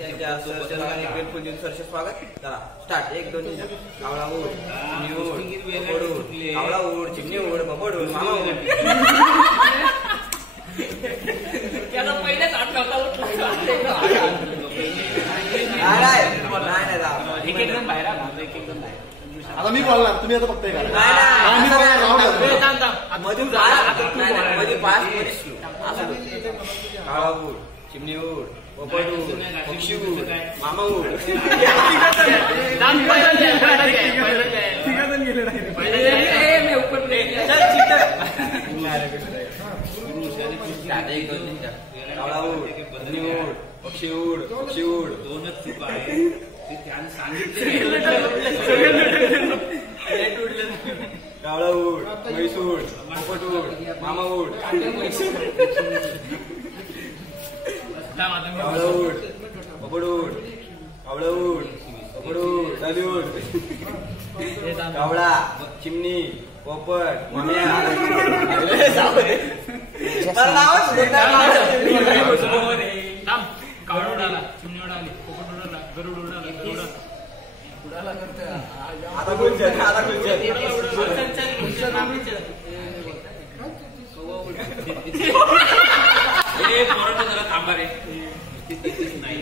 त्यांच्या सरचे स्वागत. चला स्टार्ट. 1 2 3 कावळा उड चिमणी उड बबड उड कावळा उड चिमणी उड बबड उड मामा उड. त्याला पहिलेच आठवता एक एक जण बाहेर एक एक जण बाहेर. आता मी बोलणार तुम्ही आता फक्त कावळा उड चिमणी उड बबड उड पक्षी उड मामा उड. कावळा उड चिमणी उड पक्षी उड पक्षी उड. दोनच चूक आहे त्याने सांगितलं. कावळा उड म्हैस उड पोपट उड मामा उड. कावळा उड बबड उड कावळा उड बबड उड डाली उड कावळा चिमणी पोपट माम्या. कावळा उडाला चिमणी उडाली पोपट उडाला गरुड उडाला उडाला करतोय. आता गुलशन जरा थांबा रे नाही.